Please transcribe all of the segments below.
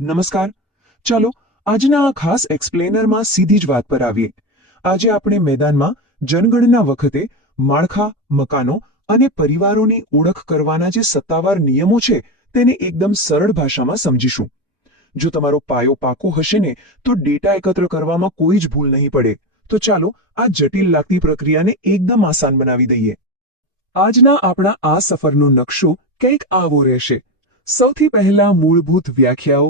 નમસ્કાર. ચાલો આજના આ ખાસ એક્સપ્લેનરમાં સીધી જ વાત પર આવીએ. આજે આપણે મેદાનમાં જનગણના વખતે માળખા, મકાનો અને પરિવારોની ઓળખ કરવાના જે સત્તાવાર નિયમો છે તેને એકદમ સરળ ભાષામાં સમજીશું. જો તમારો પાયો પાકો હશે ને તો ડેટા એકત્ર કરવામાં કોઈ જ ભૂલ નહીં પડે. તો ચાલો આ જટિલ લાગતી પ્રક્રિયાને એકદમ આસાન બનાવી દઈએ. આજના આપણા આ સફરનો નકશો કંઈક આવો રહેશે. સૌથી પહેલા મૂળભૂત વ્યાખ્યાઓ,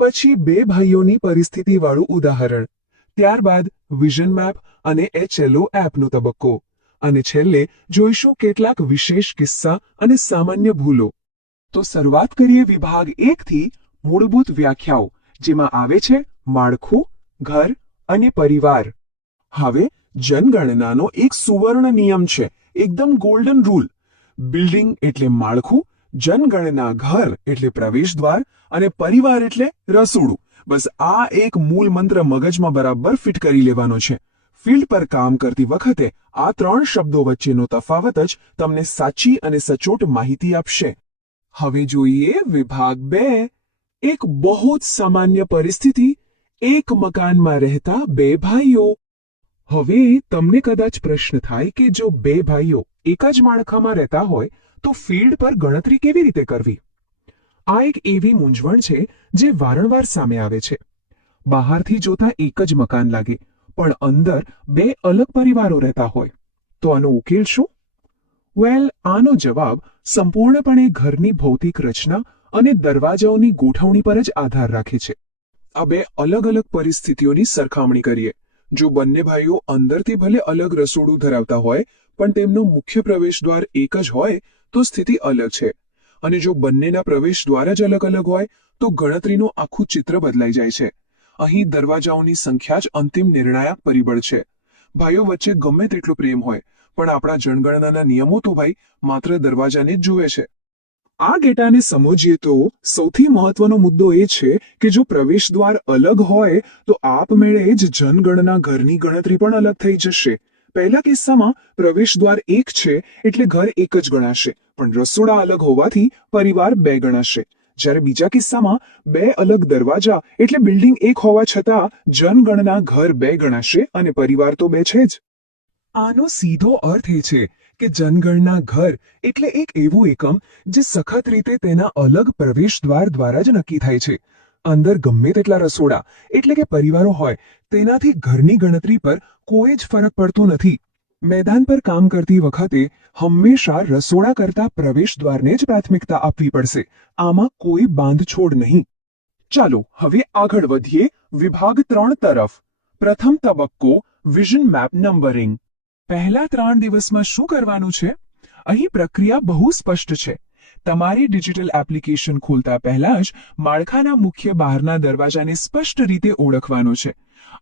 પછી બે ભાઈઓની પરિસ્થિતિવાળું ઉદાહરણ, ત્યારબાદ વિઝન મેપ અને HLO એપનો તબક્કો, અને છેલ્લે જોઈશું કેટલાક વિશેષ કિસ્સા અને સામાન્ય ભૂલો. તો શરૂઆત કરીએ વિભાગ 1 થી, મૂળભૂત વ્યાખ્યાઓ, જેમાં આવે છે માળખું, ઘર અને પરિવાર. હવે જનગણનાનો એક સુવર્ણ નિયમ છે, એકદમ ગોલ્ડન રૂલ. બિલ્ડિંગ એટલે માળખું, જનગણના ઘર એટલે પ્રવેશ દ્વાર અને પરિવાર એટલે રસોડું. બસ આ એક મૂળ મંત્ર મગજમાં બરાબર ફિટ કરી લેવાનો છે. ફિલ્ડ પર કામ કરતી વખતે આ 3 શબ્દો વચ્ચેનો તફાવત જ તમને સાચી અને સચોટ માહિતી આપશે. હવે જોઈએ વિભાગ 2. એક બહુ જ સામાન્ય પરિસ્થિતિ, એક મકાનમાં રહેતા બે ભાઈઓ. હવે તમને કદાચ પ્રશ્ન થાય કે જો બે ભાઈઓ એક જ માળખામાં રહેતા હોય તો ફિલ્ડ પર ગણતરી કેવી રીતે કરવી? આ એક એવી મૂંઝવણ છે જે વારંવાર સામે આવે છે. બહારથી જોતા એક જ મકાન લાગે, પણ અંદર બે અલગ પરિવારો રહેતા હોય. તો આનો ઉકેલ શું? વેલ, આનો જવાબ સંપૂર્ણપણે ઘરની ભૌતિક રચના અને દરવાજાઓની ગોઠવણી પર જ આધાર રાખે છે. આ બે અલગ અલગ પરિસ્થિતિઓની સરખામણી કરીએ. જો બંને ભાઈઓ અંદરથી ભલે અલગ રસોડું ધરાવતા હોય, પણ તેમનો મુખ્ય પ્રવેશ દ્વાર એક જ હોય તો સ્થિતિ અલગ છે. અને જો બંનેના પ્રવેશ દ્વાર જ અલગ અલગ હોય તો ગણતરીનું આખું ચિત્ર બદલાઈ જાય છે. અહીં દરવાજાઓની સંખ્યા જ અંતિમ નિર્ણાયક પરિબળ છે. ભાઈઓ વચ્ચે ગમે તેટલો પ્રેમ હોય, પણ આપણા જનગણનાના નિયમો તો ભાઈ માત્ર દરવાજાને જ જુએ છે. આ ડેટાને સમજીએ તો સૌથી મહત્વનો મુદ્દો એ છે કે જો પ્રવેશ દ્વાર અલગ હોય તો આપમેળે જ જનગણના ઘરની ગણતરી પણ અલગ થઈ જશે. પહેલા કિસ્સામાં પ્રવેશ દ્વાર એક છે એટલે ઘર એક જ ગણાશે, પણ રસોડા અલગ હોવાથી પરિવાર બે ગણાશે. જ્યારે બીજા કિસ્સામાં બે અલગ દરવાજા એટલે બિલ્ડિંગ એક હોવા છતાં જનગણના ઘર બે ગણાશે અને પરિવાર તો બે છે જ. આનો સીધો અર્થ એ છે કે જનગણના ઘર એટલે એક એવું એકમ જે સખત રીતે તેના અલગ પ્રવેશ દ્વાર દ્વારા જ નક્કી થાય છે. અંદર ગમે તેટલા રસોડા એટલે કે પરિવારો હોય, તેનાથી ઘરની ગણતરી પર કોઈ જ ફરક પડતો નથી. મેદાન પર કામ કરતી વખતે હંમેશા રસોડા કરતા પ્રવેશ દ્વારને જ પ્રાથમિકતા આપવી પડશે. આમાં કોઈ બાંધછોડ નહીં. ચાલો હવે આગળ વધીએ વિભાગ 3 તરફ. પ્રથમ તબક્કો, વિઝન મેપ નંબરિંગ. પહેલા 3 દિવસમાં શું કરવાનું છે? અહીં પ્રક્રિયા બહુ સ્પષ્ટ છે. તમારી ડિજિટલ એપ્લિકેશન ખોલતા પહેલા જ માળખાના મુખ્ય બહારના દરવાજાને સ્પષ્ટ રીતે ઓળખવાનો છે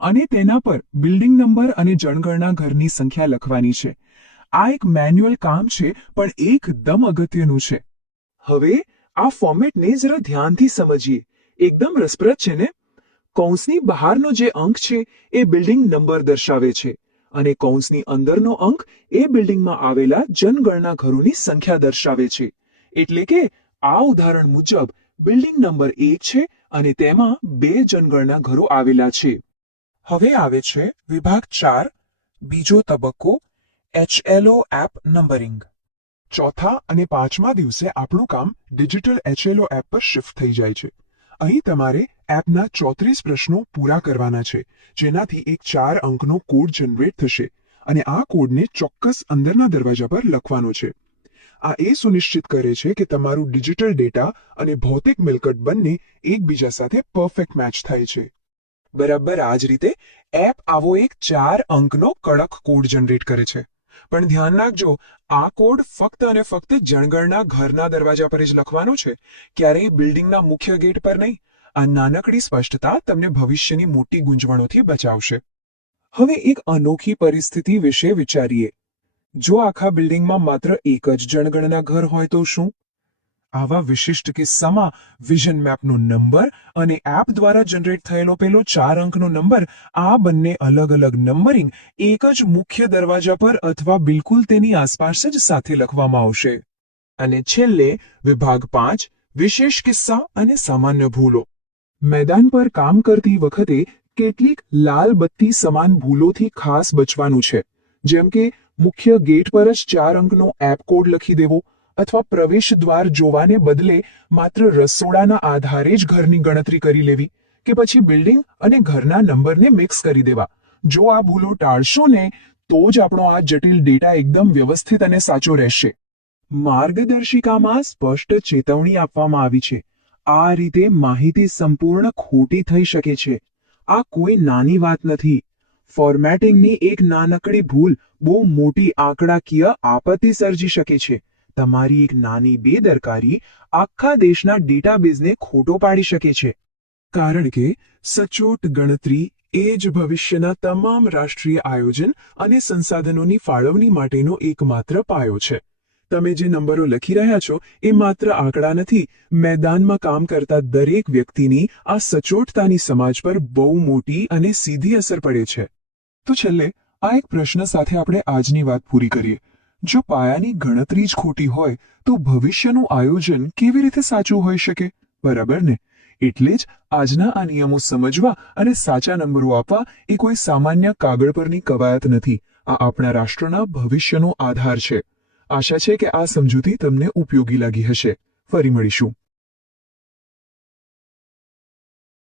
અને તેના પર બિલ્ડિંગ નંબર અને જનગણના ઘરની સંખ્યા લખવાની છે. આ એક મેન્યુઅલ કામ છે, પણ એકદમ અગત્યનું છે. હવે આ ફોર્મેટને જરા ધ્યાનથી સમજીએ. એકદમ રસપ્રદ છે ને? કૌંસની બહારનો જે અંક છે એ બિલ્ડિંગ નંબર દર્શાવે છે અને કૌંસની અંદરનો અંક એ બિલ્ડિંગમાં આવેલા જનગણના ઘરોની સંખ્યા દર્શાવે છે. એટલે કે આ ઉદાહરણ મુજબ બિલ્ડિંગ નંબર 1 છે અને તેમાં 2 જનગણના ઘરો આવેલા છે. હવે આવે છે વિભાગ 4, બીજો તબક્કો, HLO એપ નંબરિંગ. ચોથા અને 5મા દિવસે આપણું કામ ડિજિટલ HLO એપ પર શિફ્ટ થઈ જાય છે. અહીં તમારે એપના 34 પ્રશ્નો પૂરા કરવાના છે, જેનાથી એક 4 અંકનો કોડ જનરેટ થશે અને આ કોડને ચોક્કસ અંદરના દરવાજા પર લખવાનો છે. આ એ સુનિશ્ચિત કરે છે કે તમારું ડિજિટલ ડેટા અને ભૌતિક મિલકત બંને એકબીજા સાથે પરફેક્ટ મેચ થાય છે. બરાબર આ જ રીતે એપ આવો એક 4 અંકનો કડક કોડ જનરેટ કરે છે. પણ ધ્યાન રાખજો, આ કોડ ફક્ત અને ફક્ત જનગણના ઘરના દરવાજા પર જ લખવાનો છે, ક્યારેય બિલ્ડિંગના મુખ્ય ગેટ પર નહીં. આ નાનકડી સ્પષ્ટતા તમને ભવિષ્યની મોટી ગુંજવણોથી બચાવશે. હવે એક અનોખી પરિસ્થિતિ વિશે વિચારીએ. જો આખા બિલ્ડિંગમાં માત્ર એક જ જનગણના ઘર હોય તો શું? આવા વિશિષ્ટ કિસ્સામાં વિઝન મેપનો નંબર અને એપ દ્વારા જનરેટ થયેલો પેલો 4 અંકનો નંબર, આ બંને અલગ અલગ નંબરિંગ એક જ મુખ્ય દરવાજા પર અથવા બિલકુલ તેની આસપાસ જ સાથે લખવામાં આવશે. અને છેલ્લે વિભાગ 5, વિશેષ કિસ્સા અને સામાન્ય ભૂલો. મેદાન પર કામ કરતી વખતે કેટલીક લાલ બત્તી સમાન ભૂલોથી ખાસ બચવાનું છે, જેમ કે મુખ્ય ગેટ પર જ 4 અંકનો એપ કોડ લખી દેવો અથવા પ્રવેશ દ્વાર જોવાને બદલે માત્ર રસોડાના આધારે જ ઘરની ગણતરી કરી લેવી કે પછી બિલ્ડિંગ અને ઘરના નંબરને મિક્સ કરી દેવા. જો આ ભૂલો ટાળશો ને તો જ આપણો આ જટિલ ડેટા એકદમ વ્યવસ્થિત અને સાચો રહેશે. માર્ગદર્શિકામાં સ્પષ્ટ ચેતવણી આપવામાં આવી છે. આ રીતે માહિતી સંપૂર્ણ ખોટી થઈ શકે છે. આ કોઈ નાની વાત નથી. ફોર્મેટિંગની એક નાનકડી ભૂલ બહુ મોટી આંકડાકીય આપત્તિ સર્જી શકે છે. તમારી એક નાની બેદરકારી આખા દેશના ડેટાબેઝને ખોટો પાડી શકે છે. કારણ કે સચોટ ગણતરી એ જ ભવિષ્યના તમામ રાષ્ટ્રીય આયોજન અને સંસાધનોની ફાળવણી માટેનો એકમાત્ર પાયો છે. તમે જે નંબરો લખી રહ્યા છો એ માત્ર આંકડા નથી. મેદાનમાં કામ કરતા દરેક વ્યક્તિની આ સચોટતાની સમાજ પર બહુ મોટી અને સીધી અસર પડે છે. તો છેલ્લે આ એક પ્રશ્ન સાથે આપણે આજની વાત પૂરી કરીએ. જો પાયાની ગણતરી જ ખોટી હોય તો ભવિષ્યનું આયોજન કેવી રીતે સાચું હોઈ શકે? બરાબર ને? એટલે જ આજના આ નિયમો સમજવા અને સાચા નંબરો આપવા એ કોઈ સામાન્ય કાગળ પરની કવાયત નથી. આ આપણા રાષ્ટ્રના ભવિષ્યનો આધાર છે. આશા છે કે આ સમજૂતી તમને ઉપયોગી લાગી હશે. ફરી મળીશું.